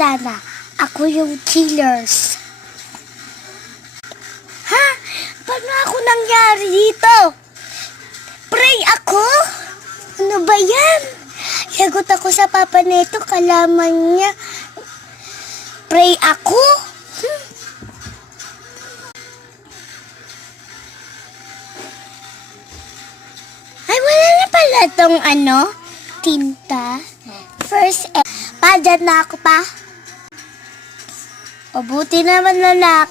sana ako yung killers. Ha? Paano ako nangyari dito? Pray ako? Ano ba yan? Lagot ako sa papa nito, kalaman niya. Pray ako? Ay, wala na pala tong tinta. First, padyan na ako pa. O, buti naman lalak.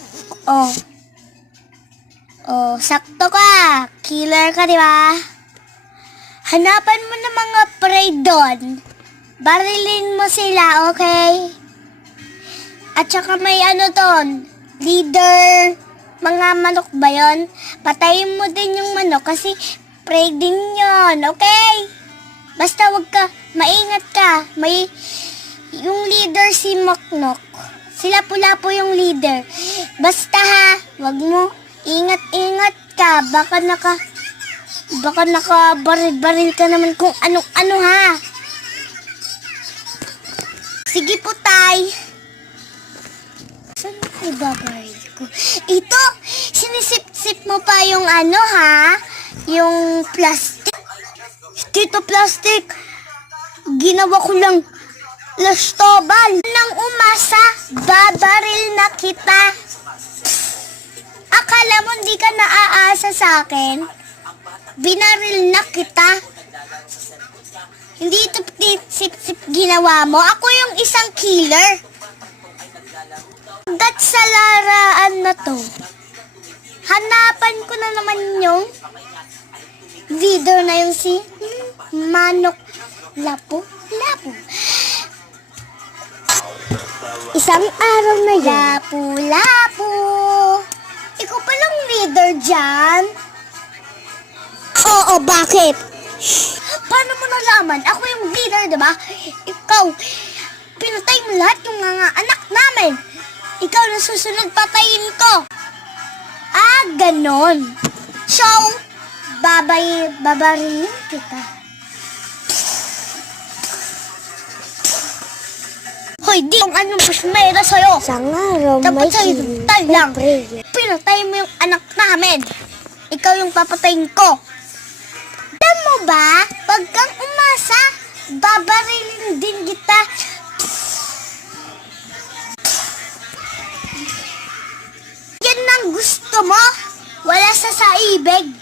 Sakto ka. Killer ka, di ba? Hanapan mo ng mga pray doon. Barilin mo sila, okay? At saka may doon, leader, mga manok ba yun? Patayin mo din yung manok kasi pray din yun, okay? Basta wag ka, maingat ka. Yung leader si Moknok. Sila pula po yung leader. Basta ha, wag mo, ingat-ingat ka. Baka nakabaril-baril ka naman kung ano ha. Sige po, tay. Saan mo ibabaril ko? Ito, sinisip-sip mo pa yung ha? Yung plastic. Dito plastic. Ginawa ko lang lastobal. Nang umasa, babaril na kita. Akala mo hindi ka naaasa sa akin? Binaril na kita. Hindi ito sip-sip ginawa mo. Ako yung isang killer. Sa laraan na to. Hanapan ko na naman yung leader na yung si Manok Lapu. Isang araw na yan. Lapu. Ikaw palang leader dyan? Oo, bakit? Paano mo nalaman? Ako yung leader, diba? Ikaw, pinatay mo lahat yung mga anak namin. Ikaw na susunod patayin ko. Ganon. So, babarilin kita. Hoy, di! Kung anong pasmera sa'yo. Isang araw Dapat sa'yo, tay lang. prayer. Pinatay mo yung anak namin. Ikaw yung papatayin ko. Alam mo ba, pag kang umasa, babarilin din kita. Yan ang gusto mo? Wala sa saibig.